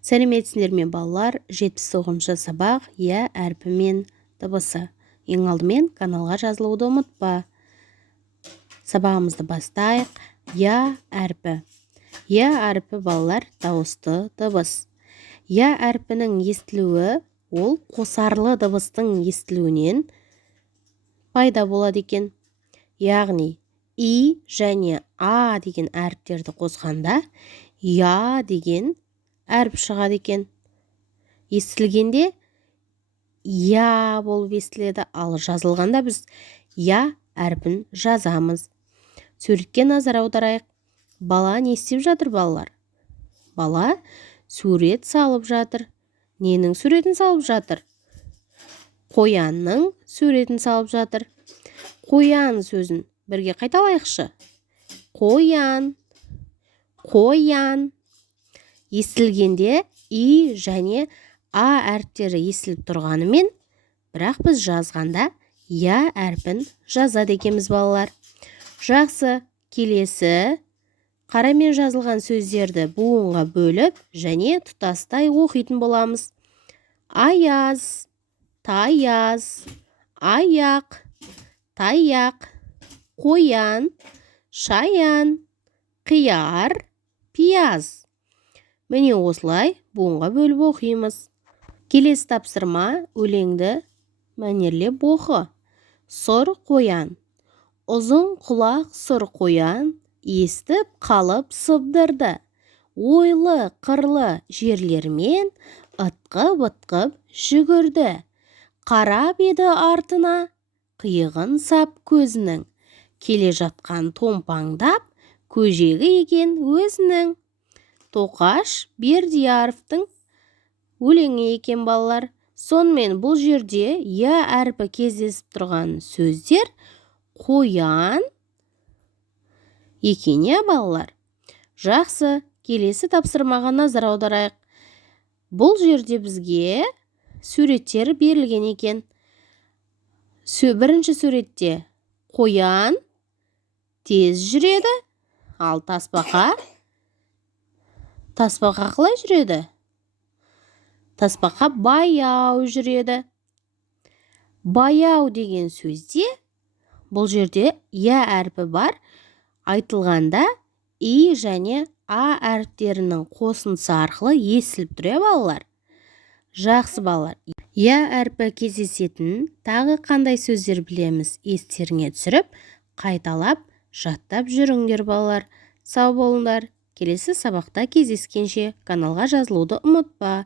Сәлеметсіздер ме балалар? 79-шы сабақ я әрпі мен дыбысы. Ең алдымен каналға жазылуды ұмытпа. Сабағымызды бастайық. Я әрпі. Я әрпі балалар дауысты дыбыс. Я әрпінің естілуі ол қосарлы дыбыстың естілуінен пайда болады екен. Яғни и және а деген әріптерді қосқанда я деген әріп шығады екен. Естілгенде я болып естіледі, ал жазылғанда біз я әрпін жазамыз. Суретке назар аударайық. Бала не істеп жатыр балалар? Бала сурет салып жатыр. Ненің суретін салып жатыр? Қоянның суретін салып жатыр. Қоян сөзін бірге қайталайықшы. Қоян. Қоян. Естілгенде и және а әріптері естіліп тұрғанымен, бірақ біз жазғанда я әрпін жазады екенбіз балалар. Жақсы, келесі қарамен жазылған сөздерді буынға бөліп және тұтастай оқитын боламыз. Аяз, таяз, аяқ, таяқ, қоян, шаян, қияр, пияз. Міне осылай буынға бөліп оқимыз. Келесі тапсырма өлеңді мәнерлеп оқы. Сұр қоян. Ұзын құлақ сұр қоян естіп қалып сыбдырды. Ойлы қырлы жерлермен ытқып жүгірді. Қарап еді артына, қиығын сап көзінің. Келе жатқан томпаңдап, көжегі екен өзінің. Тоқаш Бердияровтың өлеңі екен балалар. Сонымен бұл жерде я әрпі кездесіп тұрған сөздер қоян екен, балалар. Жақсы, келесі тапсырмаға назар аударайық. Бұл жерде бізге суреттер берілген екен. Бірінші суретте қоян тез жүреді, ал тасбақа қалай жүреді? Тасбақа баяу жүреді. Баяу деген сөзде бұл жерде я әрпі бар. Айтылғанда и және а әріптерінің қосындысы арқылы естіліп тұр, балалар. Жақсы балалар. Я әрпі кездесетін тағы қандай сөздер білеміз? Естеріңе түсіріп, қайталап, жаттап жүріңдер балалар. Сау болыңдар. Келесі сабақта кездескенше каналға жазылуды ұмытпа.